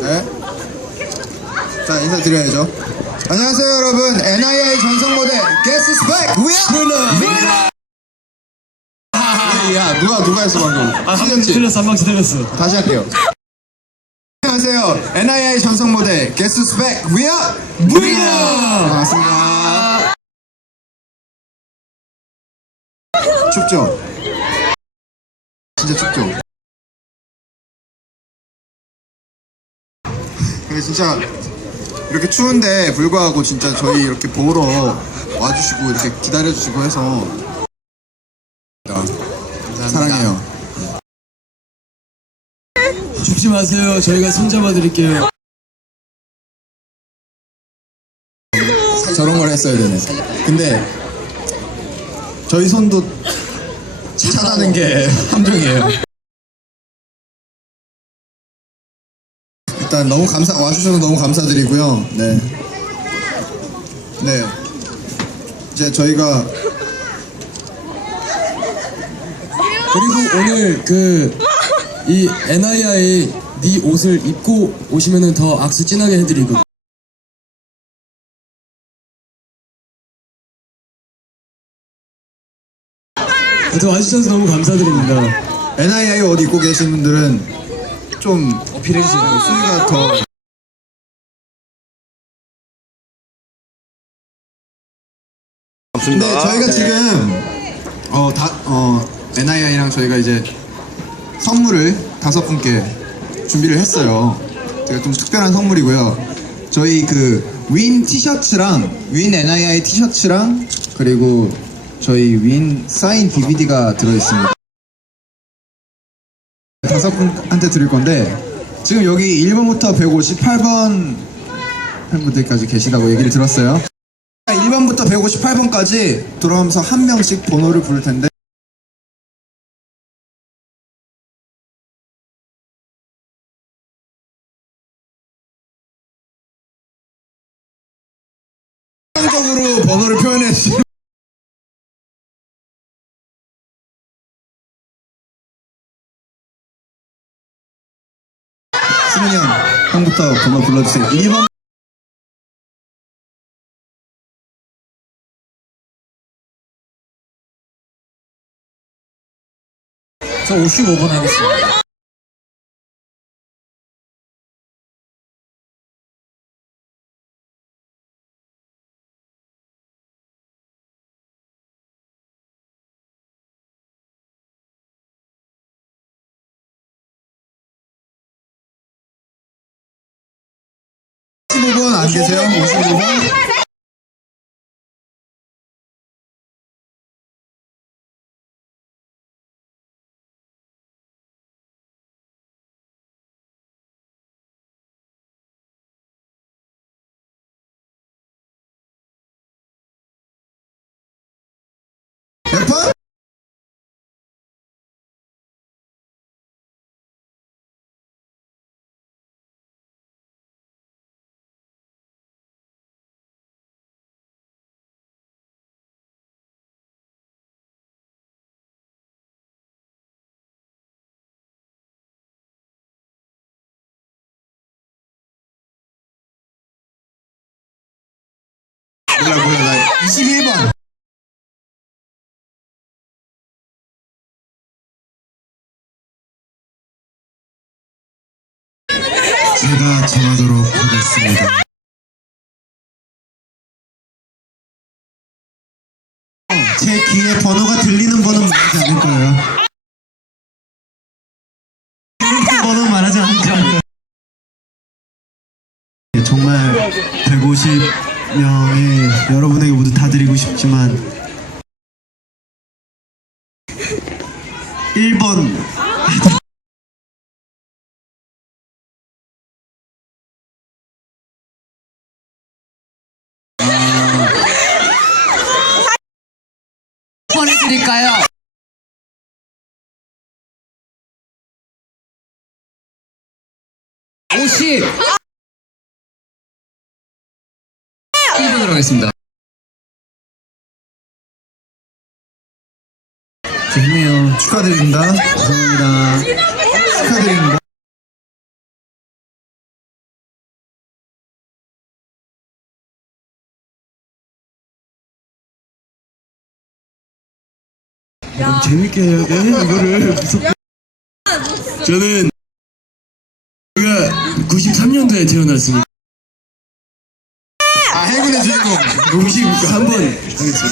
네. 자 인사드려야죠. 안녕하세요 여러분. NII 전성 모델. We are winner. 야 누가 누가 했어 방금? 틀렸지? 틀렸어 한 방치 틀렸어 다시 할게요. 안녕하세요. NII 전성 모델 back. We are winner. 반갑습니다. 춥죠? 진짜 춥죠? 근데 진짜 이렇게 추운데 불구하고 진짜 저희 이렇게 보러 와주시고 이렇게 기다려주시고 해서 사랑해요. 죽지 마세요 저희가 손잡아 드릴게요 저런 걸 했어야 되네. 근데 저희 손도 차다는 게 함정이에요. 일단 너무 감사 와주셔서 너무 감사드리고요. 네. 네. 이제 저희가 그리고 오늘 그 이 NII 네 옷을 입고 오시면은 더 악수 진하게 해드리고 하여튼 와주셔서 너무 감사드립니다 NII 옷 입고 계신 분들은 좀 어필해 주세요. 수위가 더 근데 저희가 지금 어, 다, 어, NII랑 저희가 이제 선물을 다섯 분께 준비를 했어요. 되게 좀 특별한 선물이고요. 저희 그 윈 티셔츠랑 윈 NII 티셔츠랑 그리고 저희 윈 사인 DVD가 들어 있습니다. 다섯 분한테 드릴 건데 지금 여기 1번부터 158번 팬분들까지 계시다고 얘기를 들었어요. 1번부터 158번까지 돌아오면서 한 명씩 번호를 부를 텐데 적으로 번호를 표현해 주시 승훈이 형, 형부터 번호 불러주세요. 1번 저 55번 하겠습니다 55번 안 계세요? 몰라 나 21번 제가 정하도록 하겠습니다. 제 귀에 번호가 들리는 번호는 말하지 않을 거예요. 번호는 말하지 않을 거예요. 정말 150 예, 여러분에게 모두 다 드리고 싶지만 1번 보내드릴까요? 50 1분으로 하겠습니다. 좋네요. 축하드립니다. 감사합니다. 축하드립니다. 재밌게 해야 돼 이거를 무섭게 저는 제가 93년도에 태어났으니까 아, 행운의 주인공. 93번 하겠습니다.